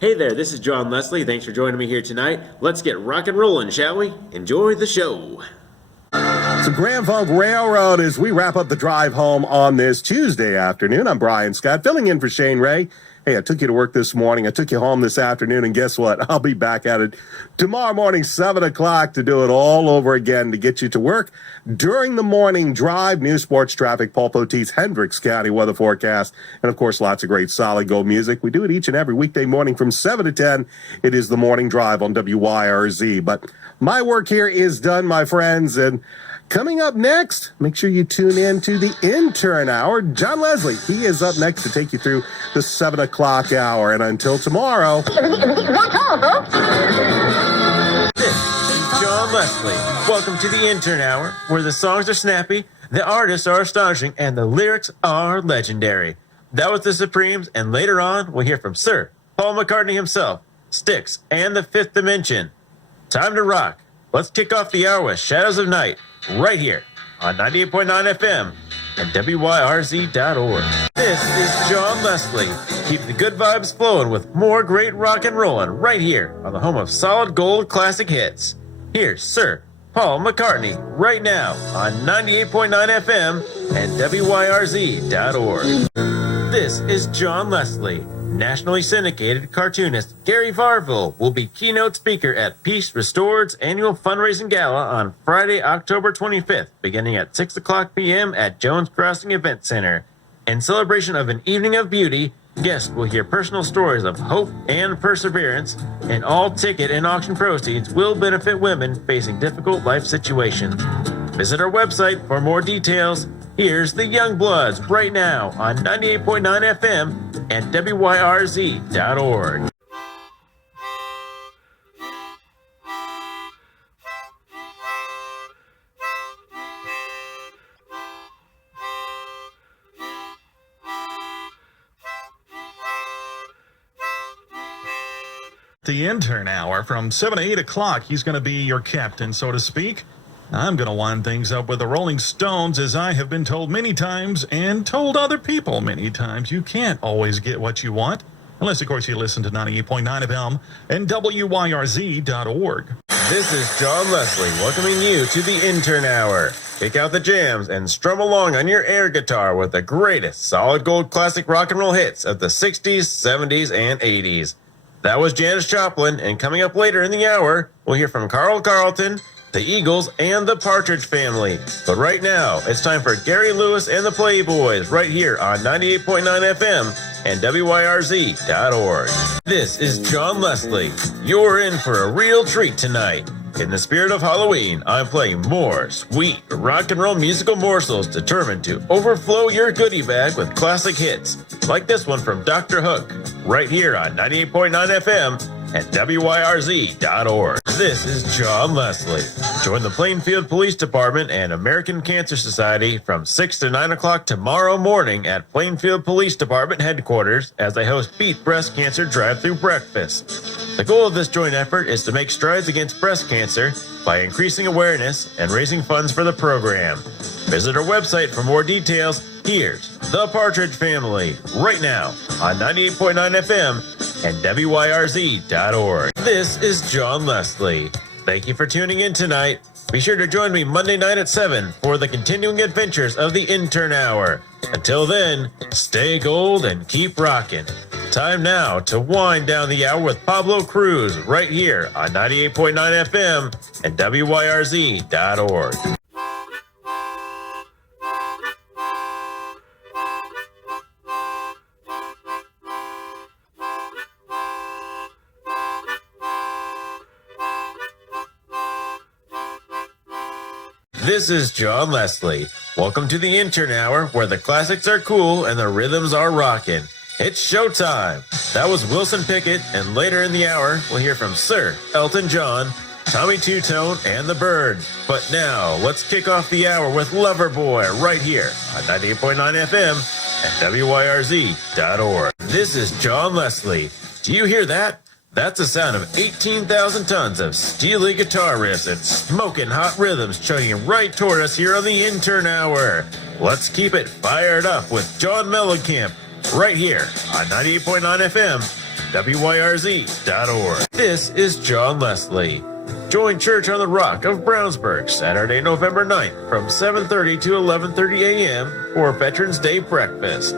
Hey there, this is John Leslie. Thanks for joining me here tonight. Let's get rock and rollin', shall we? Enjoy the show. Some Grand Funk Railroad as we wrap up the drive home on this Tuesday afternoon. I'm Brian Scott, filling in for Shane Ray. Hey, I took you to work this morning. I took you home this afternoon, and guess what? I'll be back at it tomorrow morning, 7 o'clock, to do it all over again to get you to work. During the morning drive, news, sports, traffic, Paul Poteet's Hendricks County weather forecast, and, of course, lots of great solid gold music. We do it each and every weekday morning from 7 to 10. It is the morning drive on WYRZ. But my work here is done, my friends, and coming up next, make sure you tune in to the Intern Hour. John Leslie, he is up next to take you through the 7 o'clock hour. And until tomorrow. That's all, folks. This is John Leslie. Welcome to the Intern Hour, where the songs are snappy, the artists are astonishing, and the lyrics are legendary. That was the Supremes, and later on, we'll hear from Sir Paul McCartney himself, Styx, and the Fifth Dimension. Time to rock. Let's kick off the hour with Shadows of Night, right here on 98.9 FM and WYRZ.org. This is John Leslie. Keep the good vibes flowing with more great rock and rollin' right here on the home of solid gold classic hits. Here's Sir Paul McCartney right now on 98.9 FM and WYRZ.org. This is John Leslie. Nationally syndicated cartoonist Gary Varville will be keynote speaker at Peace Restored's annual fundraising gala on Friday, October 25th, beginning at 6 o'clock p.m. at Jones Crossing Event Center. In celebration of an evening of beauty, guests will hear personal stories of hope and perseverance, and all ticket and auction proceeds will benefit women facing difficult life situations. Visit our website for more details. Here's the Youngbloods right now on 98.9 FM and WYRZ.org. The Intern Hour from 7 to 8 o'clock. He's going to be your captain, so to speak. I'm going to wind things up with the Rolling Stones, as I have been told many times and told other people many times. You can't always get what you want, unless, of course, you listen to 98.9 FM and WYRZ.org. This is John Leslie welcoming you to the Intern Hour. Kick out the jams and strum along on your air guitar with the greatest solid gold classic rock and roll hits of the 60s, 70s, and 80s. That was Janis Joplin, and coming up later in the hour, we'll hear from Carl Carlton, the Eagles, and the Partridge Family. But right now, it's time for Gary Lewis and the Playboys right here on 98.9 FM and WYRZ.org. This is John Leslie. You're in for a real treat tonight. In the spirit of Halloween, I'm playing more sweet rock and roll musical morsels determined to overflow your goodie bag with classic hits, like this one from Dr. Hook, right here on 98.9 FM and WYRZ.org. This is John Leslie. Join the Plainfield Police Department and American Cancer Society from 6 to 9 o'clock tomorrow morning at Plainfield Police Department headquarters as I host Beat Breast Cancer Drive-Thru Breakfast. The goal of this joint effort is to make strides against breast cancer by increasing awareness and raising funds for the program. Visit our website for more details. Here's The Partridge Family right now on 98.9 FM and WYRZ.org. This is John Leslie. Thank you for tuning in tonight. Be sure to join me Monday night at 7 for the continuing adventures of the Intern Hour. Until then, stay gold and keep rocking. Time now to wind down the hour with Pablo Cruz right here on 98.9 FM and WYRZ.org. This is John Leslie. Welcome to the Intern Hour, where the classics are cool and the rhythms are rockin'. It's showtime. That was Wilson Pickett, and later in the hour, we'll hear from Sir Elton John, Tommy Two-Tone, and the Byrds. But now, let's kick off the hour with Loverboy right here on 98.9 FM and WYRZ.org. This is John Leslie. Do you hear that? That's the sound of 18,000 tons of steely guitar riffs and smoking hot rhythms chugging right toward us here on the Intern Hour. Let's keep it fired up with John Mellencamp right here on 98.9 FM WYRZ.org. This is John Leslie. Join Church on the Rock of Brownsburg Saturday, November 9th from 7:30 to 11:30 a.m. for Veterans Day breakfast.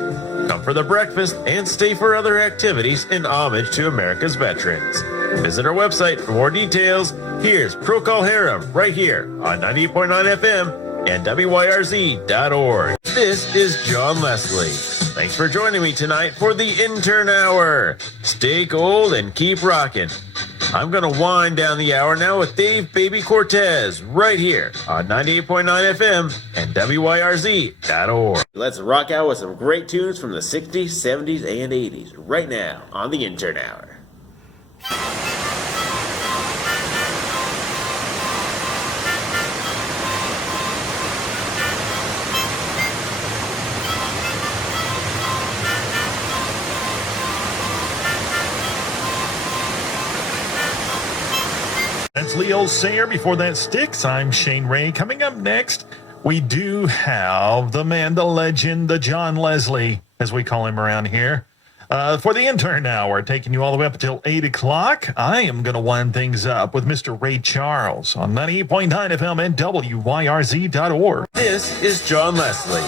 Come for the breakfast and stay for other activities in homage to America's veterans. Visit our website for more details. Here's Procol Harum right here on 98.9 FM and WYRZ.org. This is John Leslie. Thanks for joining me tonight for the Intern Hour. Stay cold and keep rocking. I'm going to wind down the hour now with Dave Baby Cortez right here on 98.9 FM and WYRZ.org. Let's rock out with some great tunes from the 60s, 70s, and 80s right now on the Intern Hour. That's Leo Sayer. Before that, Sticks. I'm Shane Ray. Coming up next, we do have the man, the legend, the John Leslie, as we call him around here. For the Intern Hour, taking you all the way up until 8 o'clock, I am going to wind things up with Mr. Ray Charles on 98.9 FM and WYRZ.org. This is John Leslie.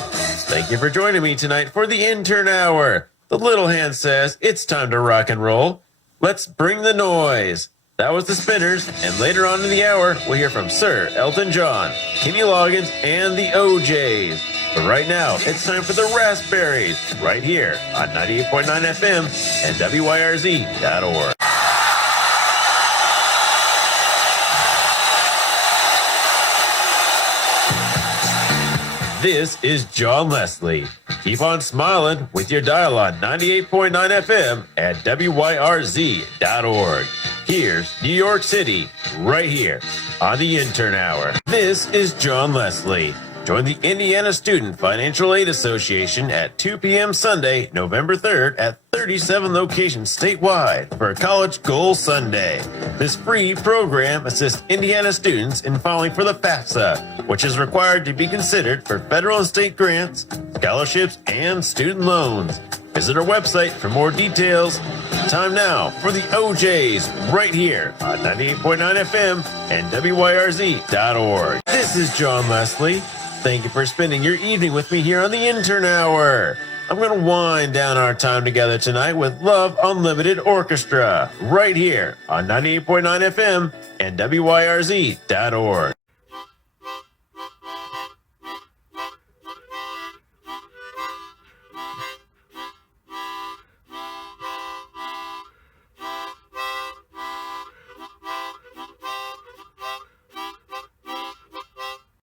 Thank you for joining me tonight for the Intern Hour. The little hand says it's time to rock and roll. Let's bring the noise. That was the Spinners, and later on in the hour, we'll hear from Sir Elton John, Kenny Loggins, and the OJs. But right now, it's time for the Raspberries, right here on 98.9 FM and WYRZ.org. This is John Leslie. Keep on smiling with your dial on 98.9 FM at WYRZ.org. Here's New York City, right here on the Intern Hour. This is John Leslie. Join the Indiana Student Financial Aid Association at 2 p.m. Sunday, November 3rd at 37 locations statewide for a College Goal Sunday. This free program assists Indiana students in filing for the FAFSA, which is required to be considered for federal and state grants, scholarships, and student loans. Visit our website for more details. Time now for the OJs right here on 98.9 FM and WYRZ.org. This is John Leslie. Thank you for spending your evening with me here on the Intern Hour. I'm going to wind down our time together tonight with Love Unlimited Orchestra right here on 98.9 FM and WYRZ.org.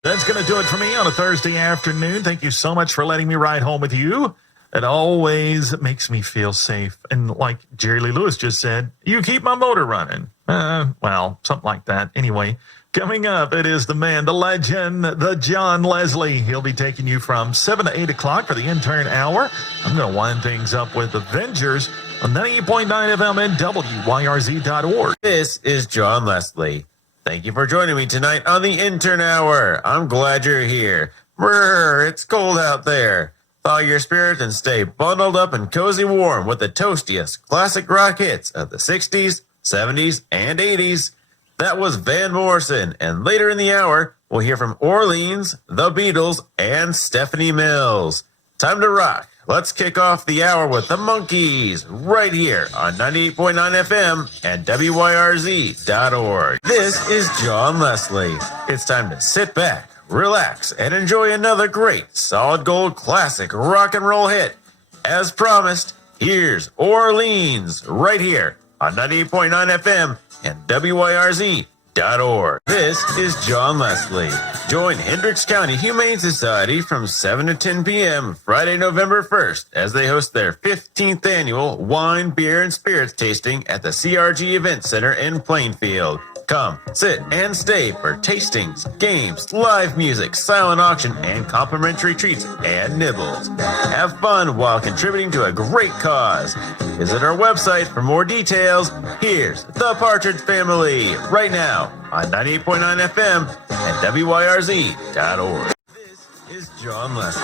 That's going to do it for me on a Thursday afternoon. Thank you so much for letting me ride home with you. It always makes me feel safe. And like Jerry Lee Lewis just said, you keep my motor running. Well, something like that. Anyway, coming up, it is the man, the legend, the John Leslie. He'll be taking you from 7 to 8 o'clock for the Intern Hour. I'm going to wind things up with Avengers on 98.9 FM and WYRZ.org. This is John Leslie. Thank you for joining me tonight on the Intern Hour. I'm glad you're here. Brr, it's cold out there. Thaw your spirit and stay bundled up and cozy warm with the toastiest classic rock hits of the 60s, 70s, and 80s. That was Van Morrison, and later in the hour, we'll hear from Orleans, The Beatles, and Stephanie Mills. Time to rock. Let's kick off the hour with the Monkees right here on 98.9 FM and WYRZ.org. This is John Leslie. It's time to sit back, relax, and enjoy another great solid gold classic rock and roll hit. As promised, here's Orleans right here on 98.9 FM and WYRZ.org. This is John Leslie. Join Hendricks County Humane Society from 7 to 10 p.m. Friday, November 1st as they host their 15th annual wine, beer, and spirits tasting at the CRG Event Center in Plainfield. Come, sit, and stay for tastings, games, live music, silent auction, and complimentary treats and nibbles. Have fun while contributing to a great cause. Visit our website for more details. Here's the Partridge Family right now on 98.9 FM and WYRZ.org. This is John Leslie.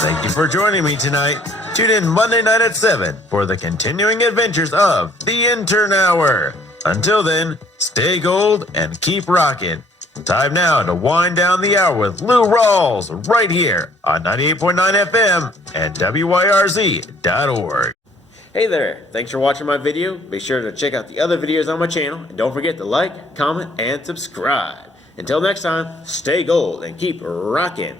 Thank you for joining me tonight. Tune in Monday night at 7 for the continuing adventures of the Intern Hour. Until then, stay gold and keep rocking. Time now to wind down the hour with Lou Rawls right here on 98.9 FM and WYRZ.org. Hey there, thanks for watching my video. Be sure to check out the other videos on my channel and don't forget to like, comment, and subscribe. Until next time, stay gold and keep rocking.